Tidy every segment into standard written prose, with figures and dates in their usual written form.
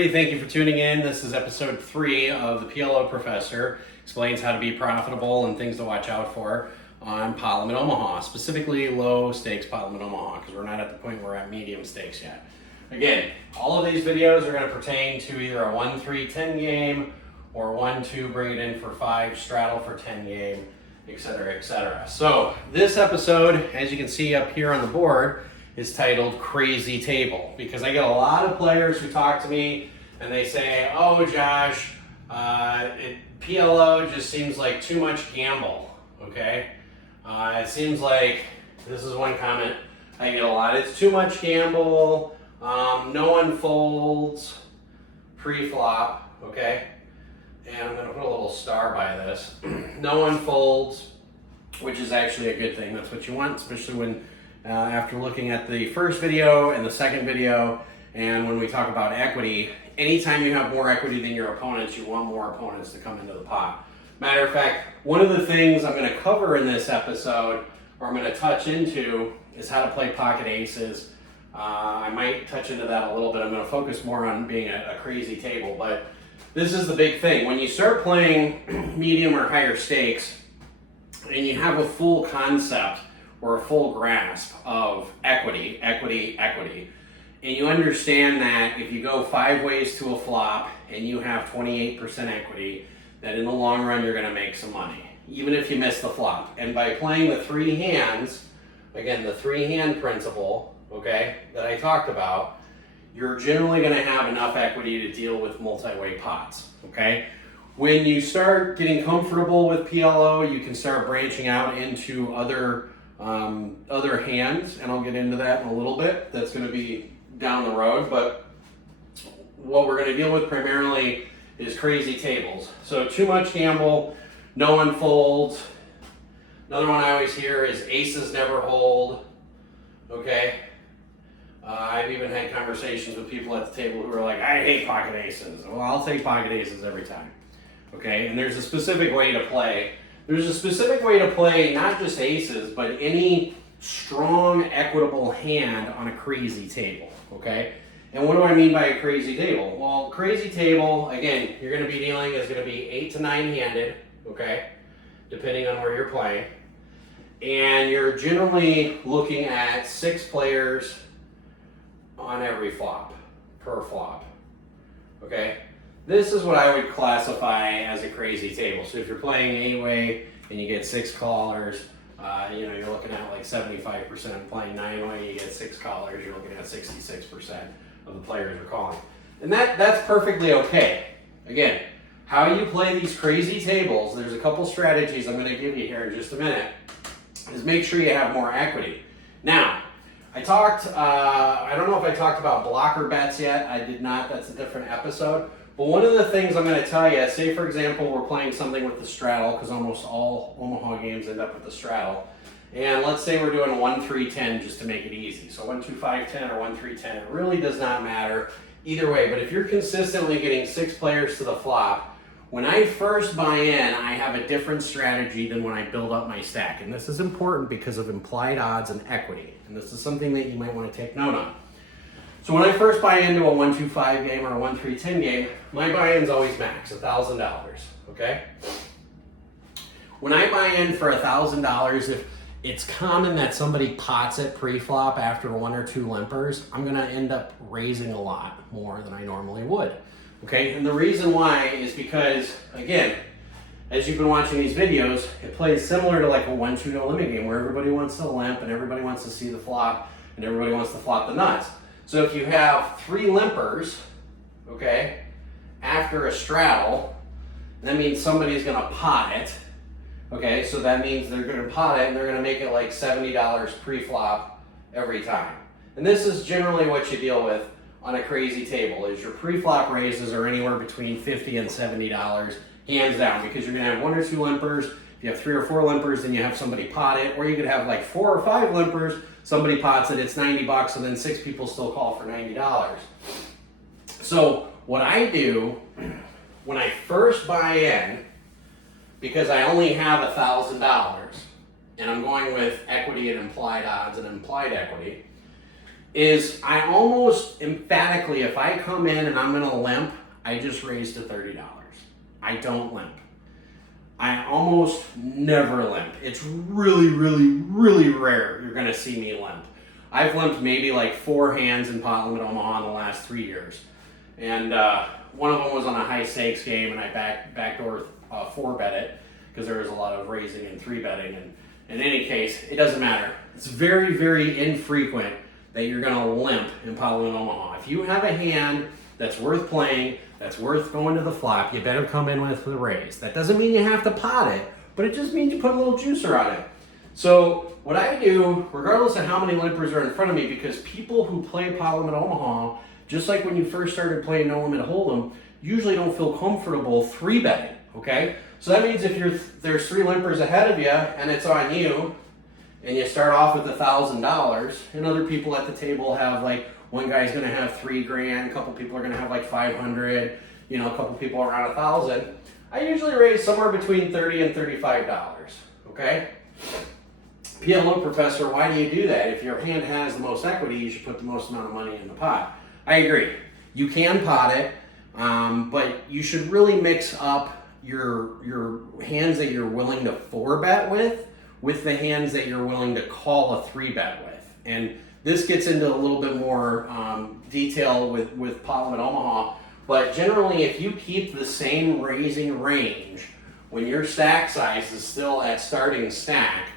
everybody. Thank you for tuning in. This is episode 3 of the PLO Professor explains how to be profitable and things to watch out for on Pot Limit Omaha, specifically low stakes Pot Limit Omaha, because we're not at the point where we're at medium stakes yet. Again, all of these videos are going to pertain to either a 1-3-10 game or 1-2 bring it in for 5 straddle for 10 game, etc., etc. So this episode, as you can see up here on the board, is titled Crazy Table, because I get a lot of players who talk to me and they say, oh Josh, PLO just seems like too much gamble, okay? It seems like, this is one comment I get a lot, it's too much gamble, no one folds pre-flop, okay? And I'm going to put a little star by this. No one folds, which is actually a good thing. That's what you want, especially when after looking at the first video and the second video, and when we talk about equity, anytime you have more equity than your opponents, you want more opponents to come into the pot. Matter of fact, one of the things I'm going to cover in this episode, or I'm going to touch into, is how to play pocket aces. I might touch into that a little bit. I'm going to focus more on being a crazy table, but this is the big thing. When you start playing medium or higher stakes, and you have a full concept or a full grasp of equity, and you understand that if you go 5 ways to a flop and you have 28% equity, that in the long run you're going to make some money, even if you miss the flop. And by playing the 3 hands, again, the 3-hand principle, okay, that I talked about, you're generally going to have enough equity to deal with multi-way pots, okay? When you start getting comfortable with PLO, you can start branching out into other hands, and I'll get into that in a little bit. That's going to be down the road, but what we're going to deal with primarily is crazy tables. So too much gamble, no one folds. Another one I always hear is aces never hold, okay? I've even had conversations with people at the table who are like, I hate pocket aces. Well, I'll take pocket aces every time, okay? And there's a specific way to play. There's a specific way to play not just aces, but any strong, equitable hand on a crazy table, okay? And what do I mean by a crazy table? Well, crazy table, again, you're going to be dealing is going to be 8 to 9-handed, okay? Depending on where you're playing. And you're generally looking at 6 players on every flop, per flop, okay? This is what I would classify as a crazy table. So if you're playing 8-way and you get 6 callers, you're looking at like 75%. Playing 9-way, you get 6 callers, you're looking at 66% of the players are calling. And that's perfectly okay. Again, how you play these crazy tables, there's a couple strategies I'm going to give you here in just a minute, is make sure you have more equity. Now, I don't know if I talked about blocker bets yet. I did not. That's a different episode. But one of the things I'm going to tell you, say for example, we're playing something with the straddle, because almost all Omaha games end up with the straddle. And let's say we're doing 1-3-10 just to make it easy. So 1-2-5-10 or 1-3-10, it really does not matter either way. But if you're consistently getting 6 players to the flop, when I first buy in, I have a different strategy than when I build up my stack. And this is important because of implied odds and equity. And this is something that you might want to take note on. So when I first buy into a 1-2-5 game or a 1-3-10 game, my buy-in's always max, $1,000, okay? When I buy in for $1,000, if it's common that somebody pots it pre-flop after 1 or 2 limpers, I'm gonna end up raising a lot more than I normally would, okay? And the reason why is because, again, as you've been watching these videos, it plays similar to like a 1-2 no limit game where everybody wants to limp and everybody wants to see the flop and everybody wants to flop the nuts. So if you have 3 limpers, okay, after a straddle, that means somebody's going to pot it, okay? So that means they're going to pot it and they're going to make it like $70 pre-flop every time. And this is generally what you deal with on a crazy table, is your pre-flop raises are anywhere between $50 and $70, hands down, because you're going to have 1 or 2 limpers. If you have 3 or 4 limpers, then you have somebody pot it, or you could have like 4 or 5 limpers, somebody pots it, it's $90, and then 6 people still call for $90. So what I do when I first buy in, because I only have $1,000, and I'm going with equity and implied odds and implied equity, is I almost emphatically, if I come in and I'm gonna limp, I just raise to $30. I don't limp. I almost never limp. It's really, really, really rare you're gonna see me limp. I've limped maybe like 4 hands in Pot Limit Omaha in the last 3 years. And one of them was on a high stakes game, and I backdoor 4-bet it because there was a lot of raising and 3-betting. And in any case, it doesn't matter. It's very, very infrequent that you're gonna limp in Pot Limit Omaha. If you have a hand that's worth playing, that's worth going to the flop, you better come in with the raise. That doesn't mean you have to pot it, but it just means you put a little juicer on it. So what I do, regardless of how many limpers are in front of me, because people who play Pot Limit Omaha, just like when you first started playing No Limit Hold'em, usually don't feel comfortable 3-betting, okay? So that means if there's 3 limpers ahead of you and it's on you, and you start off with $1,000, and other people at the table have like, one guy's gonna have $3,000, a couple people are gonna have like 500, you know, a couple people around 1,000. I usually raise somewhere between $30 and $35, okay? PLO professor, why do you do that? If your hand has the most equity, you should put the most amount of money in the pot. I agree. You can pot it, but you should really mix up your hands that you're willing to 4-bet with the hands that you're willing to call a 3-bet with. And this gets into a little bit more detail with Pot Limit Omaha, but generally if you keep the same raising range when your stack size is still at starting stack,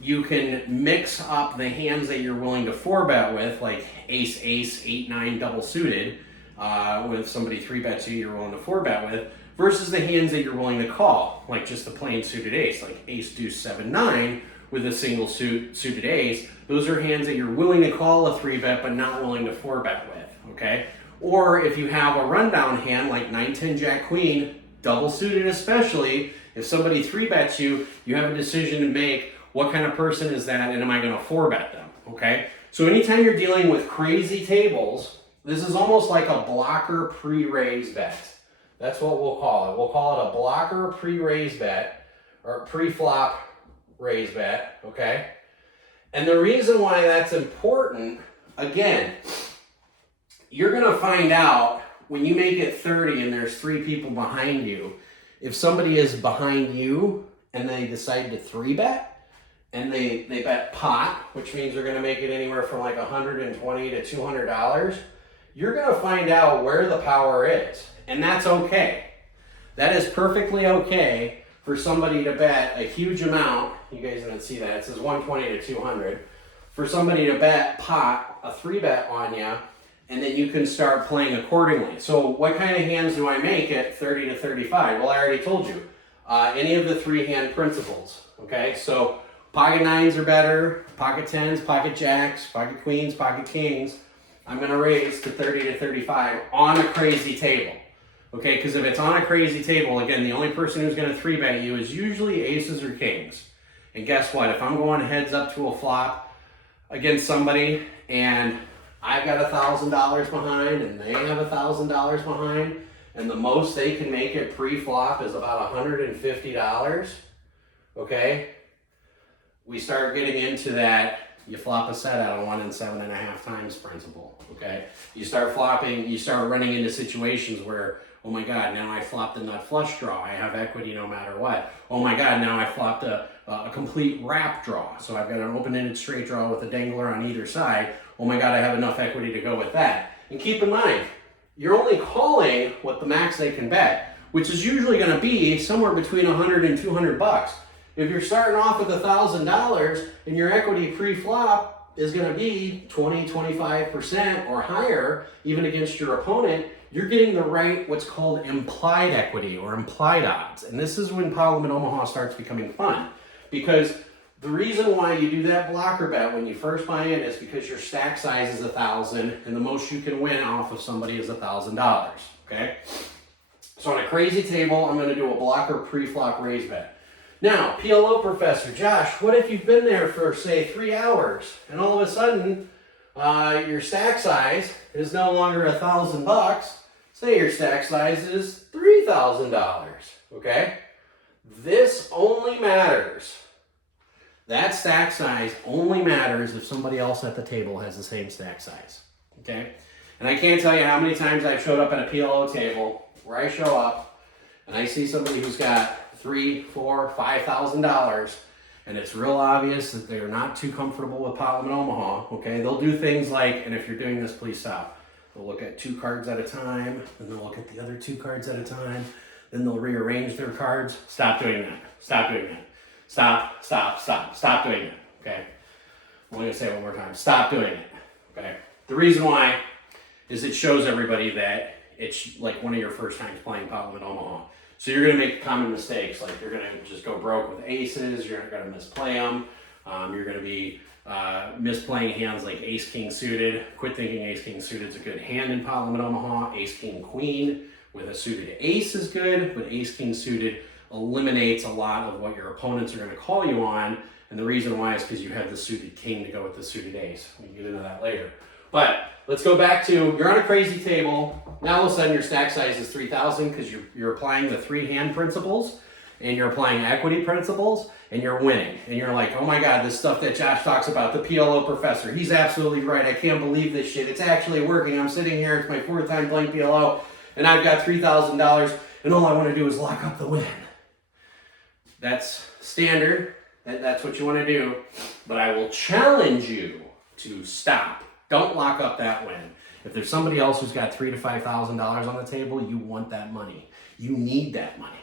you can mix up the hands that you're willing to 4-bet with, like ace, 8-9 double suited, with somebody 3-bets you're willing to 4-bet with, versus the hands that you're willing to call, like just the plain suited ace, like ace, deuce, 7-9 with a single suited ace. Those are hands that you're willing to call a 3-bet but not willing to 4-bet with, okay? Or if you have a rundown hand like 9-10 Jack Queen, double suited especially, if somebody 3-bets you, you have a decision to make. What kind of person is that, and am I going to 4-bet them, okay? So anytime you're dealing with crazy tables, this is almost like a blocker pre-raise bet. That's what we'll call it. We'll call it a blocker pre-raise bet, or pre-flop raise bet, okay? And the reason why that's important, again, you're going to find out when you make it 30 and there's 3 people behind you, if somebody is behind you and they decide to 3-bet, and they bet pot, which means they're going to make it anywhere from like $120 to $200, you're going to find out where the power is. And that's okay. That is perfectly okay for somebody to bet a huge amount. You guys didn't see that. It says 120 to 200. For somebody to bet pot, a 3-bet on you, and then you can start playing accordingly. So what kind of hands do I make at 30 to 35? Well, I already told you. Any of the 3-hand principles, okay? So pocket 9s are better, pocket 10s, pocket jacks, pocket queens, pocket kings. I'm going to raise to 30 to 35 on a crazy table. Okay, because if it's on a crazy table, again, the only person who's going to 3-bet you is usually aces or kings. And guess what? If I'm going heads up to a flop against somebody and I've got $1,000 behind and they have $1,000 behind, and the most they can make it pre-flop is about $150, okay? We start getting into that, you flop a set out of 1 and 7.5 times principle, okay? You start flopping, you start running into situations where, oh my God, now I flopped a nut flush draw. I have equity no matter what. Oh my God, now I flopped a complete wrap draw. So I've got an open-ended straight draw with a dangler on either side. Oh my God, I have enough equity to go with that. And keep in mind, you're only calling what the max they can bet, which is usually going to be somewhere between $100 and $200. If you're starting off with $1,000 and your equity pre-flop is going to be 20, 25% or higher, even against your opponent, you're getting the right, what's called implied equity or implied odds. And this is when Pot Limit Omaha starts becoming fun. Because the reason why you do that blocker bet when you first buy in is because your stack size is 1,000 and the most you can win off of somebody is $1,000, okay? So on a crazy table, I'm going to do a blocker pre-flop raise bet. Now, PLO professor, Josh, what if you've been there for, say, 3 hours and all of a sudden your stack size is no longer $1,000. Say your stack size is $3,000, okay? This only matters. That stack size only matters if somebody else at the table has the same stack size, okay? And I can't tell you how many times I've showed up at a PLO table where I show up and I see somebody who's got $3,000, $4,000, $5,000, and it's real obvious that they're not too comfortable with Pot Limit Omaha, okay? They'll do things like, and if you're doing this, please stop. They'll look at 2 cards at a time, then they'll look at the other 2 cards at a time, then they'll rearrange their cards. Stop doing that. Stop doing that. Stop, stop, stop. Stop doing it, okay? I'm going to say it one more time. Stop doing it, okay? The reason why is it shows everybody that it's like one of your first times playing Pot Limit Omaha. So you're going to make common mistakes, like you're going to just go broke with aces, you're going to misplay them, you're going to be misplaying hands like ace-king suited. Quit thinking ace-king suited is a good hand in Pot Limit Omaha. Ace-king-queen with a suited ace is good, but ace-king suited eliminates a lot of what your opponents are going to call you on, and the reason why is because you have the suited king to go with the suited ace. We can get into that later. But let's go back to, you're on a crazy table. Now all of a sudden your stack size is 3,000 because you're applying the 3-hand principles and you're applying equity principles and you're winning. And you're like, oh my God, this stuff that Josh talks about, the PLO professor, he's absolutely right. I can't believe this shit. It's actually working. I'm sitting here, it's my 4th time playing PLO and I've got $3,000 and all I want to do is lock up the win. That's standard. That's what you want to do. But I will challenge you to stop. Don't lock up that win. If there's somebody else who's got $3,000 to $5,000 on the table, you want that money. You need that money.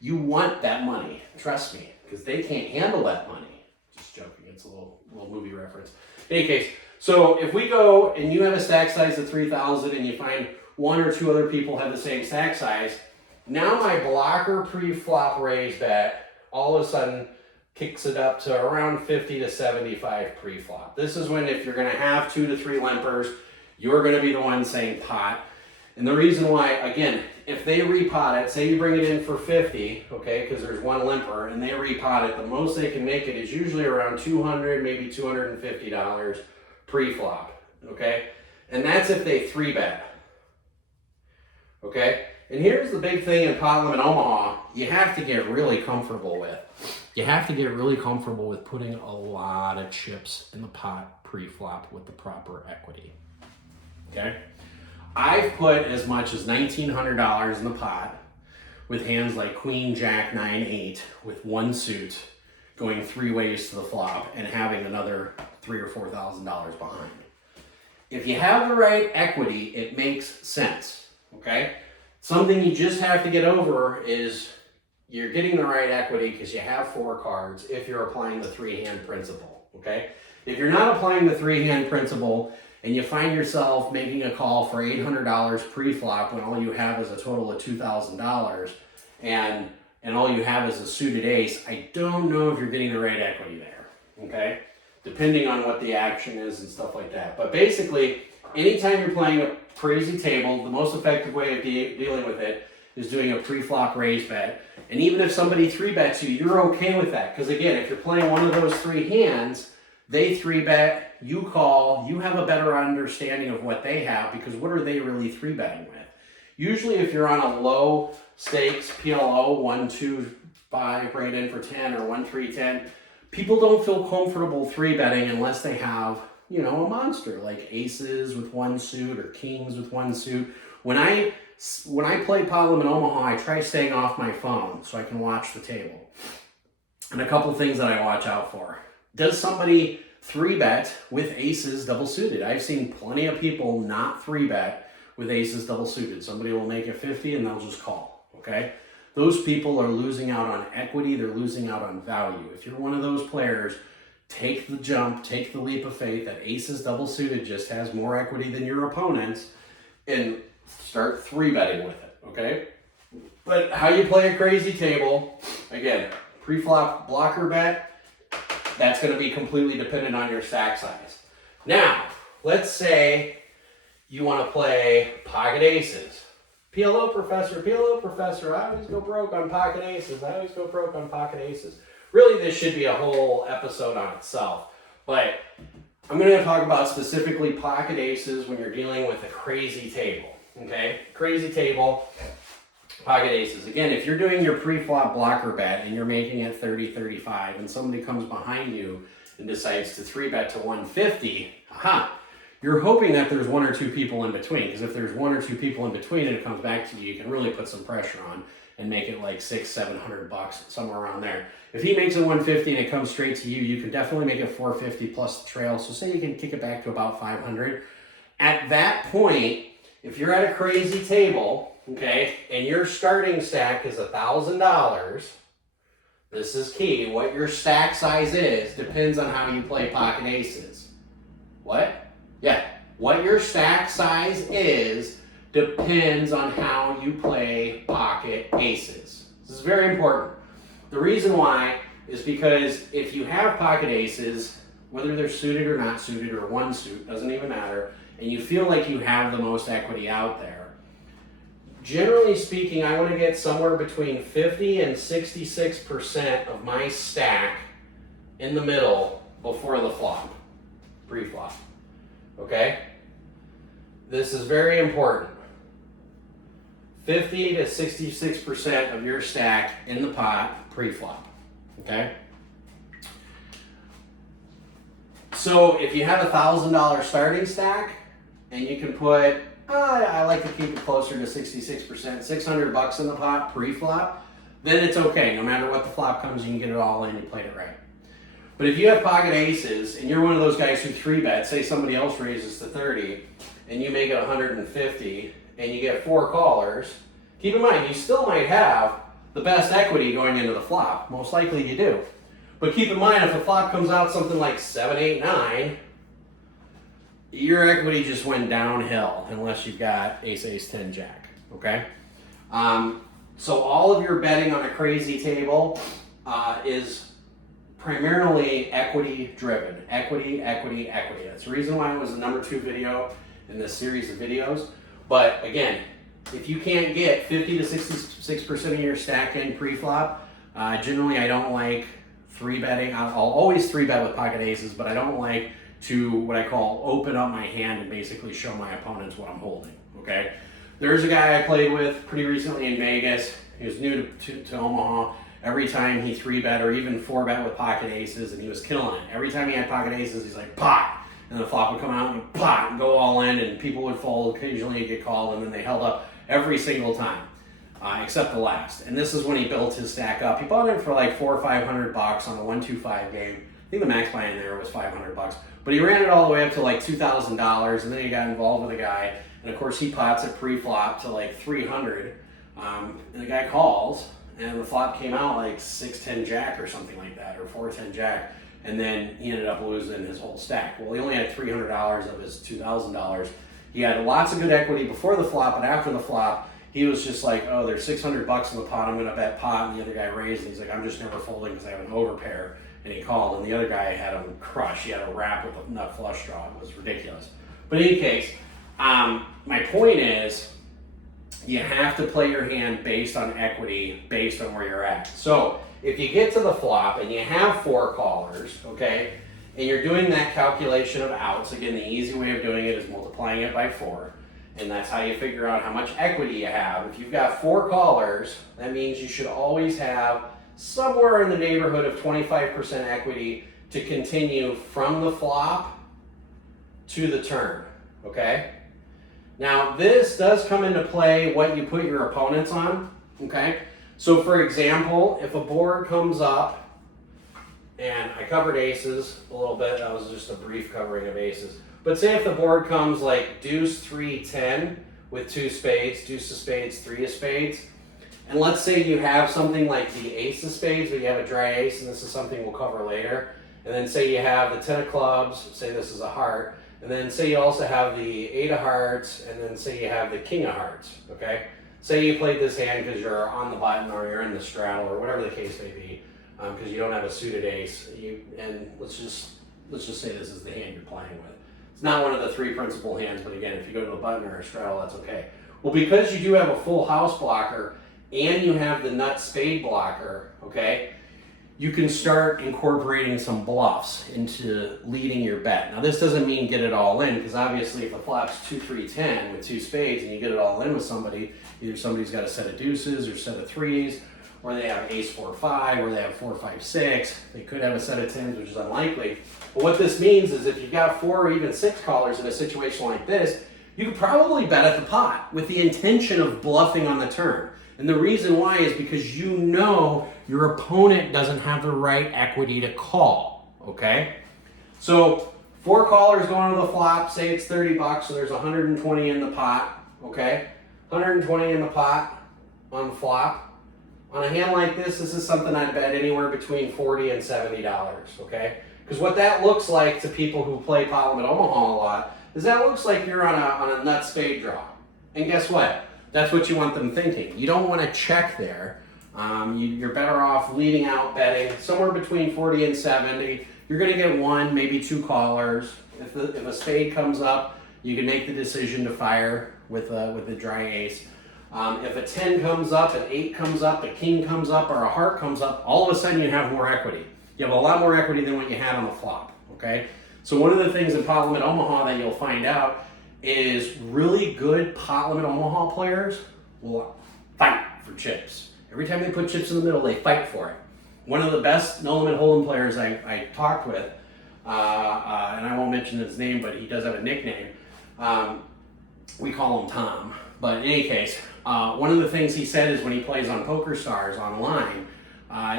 You want that money. Trust me, because they can't handle that money. Just joking. It's a little movie reference. In any case, so if we go and you have a stack size of 3,000 and you find 1 or 2 other people have the same stack size, now my blocker pre-flop raise bet all of a sudden kicks it up to around 50 to 75 pre-flop. This is when, if you're going to have 2 to 3 limpers, you're going to be the one saying pot. And the reason why, again, if they repot it, say you bring it in for 50, okay, because there's 1 limper, and they repot it, the most they can make it is usually around $200, maybe $250 pre-flop, okay? And that's if they 3-bet, okay? And here's the big thing in Pot Limit Omaha, you have to get really comfortable with. You have to get really comfortable with putting a lot of chips in the pot pre-flop with the proper equity, okay? I've put as much as $1,900 in the pot with hands like Queen, Jack, 9, 8 with 1 suit going 3 ways to the flop and having another $3,000 or $4,000 behind. If you have the right equity, it makes sense, okay? Something you just have to get over is you're getting the right equity because you have 4 cards if you're applying the 3-hand principle, okay? If you're not applying the 3-hand principle and you find yourself making a call for $800 pre-flop when all you have is a total of $2,000 and all you have is a suited ace, I don't know if you're getting the right equity there, okay? Depending on what the action is and stuff like that. But basically, anytime you're playing a crazy table, the most effective way of dealing with it is doing a pre-flop raise bet. And even if somebody 3-bets you, you're okay with that. Because again, if you're playing one of those 3 hands, they 3-bet, you call, you have a better understanding of what they have because what are they really 3-betting with? Usually if you're on a low stakes PLO, 1, 2, 5, right in for 10 or 1, 3, 10, people don't feel comfortable 3-betting unless they have, you know, a monster like aces with 1 suit or kings with 1 suit. When I play Pot Limit Omaha, I try staying off my phone so I can watch the table. And a couple things that I watch out for. Does somebody 3-bet with aces double suited? I've seen plenty of people not 3-bet with aces double suited. Somebody will make a 50 and they'll just call, okay? Those people are losing out on equity. They're losing out on value. If you're one of those players, take the jump, take the leap of faith that aces double suited just has more equity than your opponents and start 3-betting with it, okay? But how you play a crazy table, again, pre-flop blocker bet, that's going to be completely dependent on your stack size. Now, let's say you want to play pocket aces. PLO professor, I always go broke on pocket aces. Really, this should be a whole episode on itself. But I'm going to talk about specifically pocket aces when you're dealing with a crazy table. Okay? Crazy table. Pocket aces. Again, if you're doing your pre-flop blocker bet and you're making it 30-35 and somebody comes behind you and decides to 3-bet to 150, you're hoping that there's 1 or 2 people in between, because if there's 1 or 2 people in between and it comes back to you, you can really put some pressure on and make it like $600-700, somewhere around there. If he makes it 150 and it comes straight to you, you can definitely make it 450 plus the trail. So say you can kick it back to about 500. At that point, if you're at a crazy table, okay, and your starting stack is $1,000, this is key. What your stack size is depends on how you play pocket aces. What? Yeah. What your stack size is depends on how you play pocket aces. This is very important. The reason why is because if you have pocket aces, whether they're suited or not suited or one suit, doesn't even matter, and you feel like you have the most equity out there, generally speaking, I want to get somewhere between 50 and 66% of my stack in the middle before the flop, pre-flop. Okay? This is very important. 50 to 66% of your stack in the pot pre-flop. Okay? So if you have $1,000 starting stack and you can put, I like to keep it closer to 66%, $600 in the pot pre-flop, then it's okay. No matter what the flop comes, you can get it all in, you played it right. But if you have pocket aces and you're one of those guys who 3-bet, say somebody else raises to 30 and you make it 150 and you get 4 callers, keep in mind you still might have the best equity going into the flop. Most likely you do. But keep in mind if the flop comes out something like 7, 8, 9, your equity just went downhill unless you've got ace, ace, 10, jack. Okay? So all of your betting on a crazy table is primarily equity driven. Equity, equity, equity. That's the reason why it was the number 2 video in this series of videos. But again, if you can't get 50 to 66% of your stack in pre-flop, generally I don't like 3-betting. I'll always 3-bet with pocket aces, but I don't like to, what I call, open up my hand and basically show my opponents what I'm holding, okay? There's a guy I played with pretty recently in Vegas. He was new to Omaha. Every time he 3-bet or even 4-bet with pocket aces, and he was killing it. Every time he had pocket aces, he's like, pot! And the flop would come out and pot, and go all in, and people would fold. Occasionally he'd get called, and then they held up every single time, except the last. And this is when he built his stack up. He bought it for like $400 or $500 on a 1-2-5 game. I think the max buy in there was $500. But he ran it all the way up to like $2,000, and then he got involved with a guy, and of course he pots it pre-flop to like 300, and the guy calls, and the flop came out like 6-10 jack or something like that, or 4-10 jack, and then he ended up losing his whole stack. Well, he only had $300 of his $2,000. He had lots of good equity before the flop, but after the flop, he was just like, oh, there's $600 in the pot, I'm gonna bet pot, and the other guy raised, and he's like, I'm just never folding because I have an overpair. And he called, and the other guy had him crushed. He had a wrap with a nut flush draw. It was ridiculous. But in any case, my point is, you have to play your hand based on equity, based on where you're at. So if you get to the flop and you have 4 callers, okay, and you're doing that calculation of outs, again, the easy way of doing it is multiplying it by 4, and that's how you figure out how much equity you have. If you've got 4 callers, that means you should always have somewhere in the neighborhood of 25% equity to continue from the flop to the turn, okay? Now, this does come into play what you put your opponents on, okay? So, for example, if a board comes up, and I covered aces a little bit, that was just a brief covering of aces, but say if the board comes like deuce, 3, 10 with 2 spades, deuce of spades, 3 of spades, and let's say you have something like the ace of spades, but you have a dry ace, and this is something we'll cover later. And then say you have the 10 of clubs, say this is a heart, and then say you also have the 8 of hearts, and then say you have the king of hearts, okay? Say you played this hand because you're on the button or you're in the straddle or whatever the case may be, because you don't have a suited ace, and let's just say this is the hand you're playing with. It's not one of the 3 principal hands, but again, if you go to a button or a straddle, that's okay. Well, because you do have a full house blocker, and you have the nut spade blocker, okay, you can start incorporating some bluffs into leading your bet. Now this doesn't mean get it all in, because obviously if the flop's 2-3-10 with 2 spades and you get it all in with somebody, either somebody's got a set of deuces or set of threes, or they have ace-4-5, or they have 4-5-6. They could have a set of tens, which is unlikely. But what this means is if you've got 4 or even 6 callers in a situation like this, you could probably bet at the pot with the intention of bluffing on the turn. And the reason why is because you know your opponent doesn't have the right equity to call, okay? So 4 callers going to the flop, say it's 30 bucks, so there's 120 in the pot, okay? 120 in the pot on the flop. On a hand like this is something I'd bet anywhere between $40 and $70, okay? Because what that looks like to people who play Pot Limit Omaha a lot is that looks like you're on a nut spade draw. And guess what? That's what you want them thinking. You don't want to check there. You're better off leading out betting somewhere between 40 and 70. You're going to get 1, maybe 2 callers. If a spade comes up, you can make the decision to fire with a dry ace. If a 10 comes up, an 8 comes up, a king comes up, or a heart comes up, all of a sudden you have more equity. You have a lot more equity than what you had on the flop, okay? So one of the things in Pot Limit Omaha that you'll find out is really good Pot Limit Omaha players will fight for chips. Every time they put chips in the middle, they fight for it. One of the best No Limit Hold'em players I talked with, and I won't mention his name, but he does have a nickname. We call him Tom. But in any case, one of the things he said is when he plays on PokerStars online,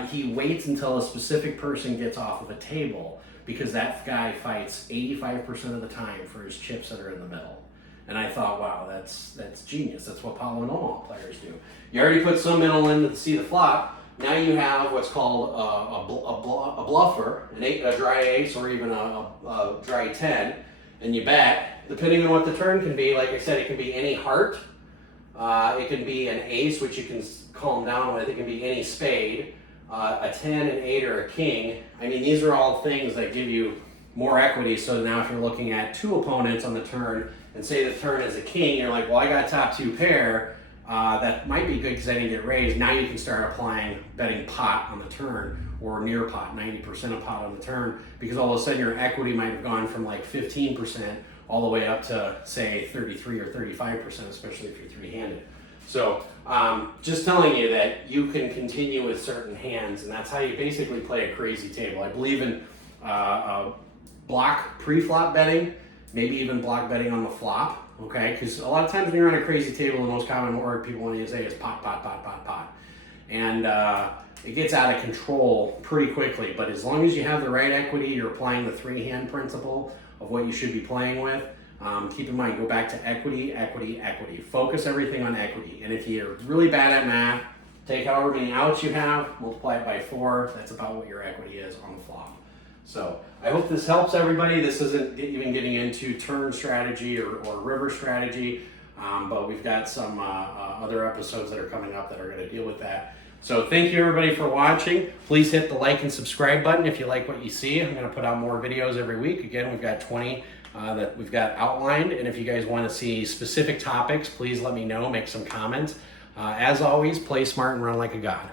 he waits until a specific person gets off of a table because that guy fights 85% of the time for his chips that are in the middle. And I thought, wow, that's genius. That's what Pot Limit Omaha players do. You already put some middle in to see the flop. Now you have what's called a bluffer, a dry ace, or even a dry 10, and you bet. Depending on what the turn can be, like I said, it can be any heart. It can be an ace, which you can calm down with. It can be any spade, a 10, an 8, or a king. I mean, these are all things that give you more equity. So now if you're looking at 2 opponents on the turn, and say the turn is a king, you're like, well, I got top 2 pair. That might be good because I didn't get raised. Now you can start applying betting pot on the turn, or near pot, 90% of pot on the turn, because all of a sudden your equity might have gone from like 15% all the way up to say 33 or 35%, especially if you're 3-handed. So just telling you that you can continue with certain hands, and that's how you basically play a crazy table. I believe in block pre-flop betting, maybe even block betting on the flop, okay? Because a lot of times when you're on a crazy table, the most common word people want to say is pot, pot, pot, pot, pot. And it gets out of control pretty quickly, but as long as you have the right equity, you're applying the 3-hand principle of what you should be playing with. Keep in mind, go back to equity, equity, equity. Focus everything on equity. And if you're really bad at math, take however many outs you have, multiply it by 4. That's about what your equity is on the flop. So I hope this helps everybody. This isn't even getting into turn strategy or river strategy, but we've got some other episodes that are coming up that are going to deal with that. So thank you everybody for watching. Please hit the like and subscribe button if you like what you see. I'm going to put out more videos every week. Again, we've got 20 that we've got outlined. And if you guys want to see specific topics, please let me know, make some comments. As always, play smart and run like a god.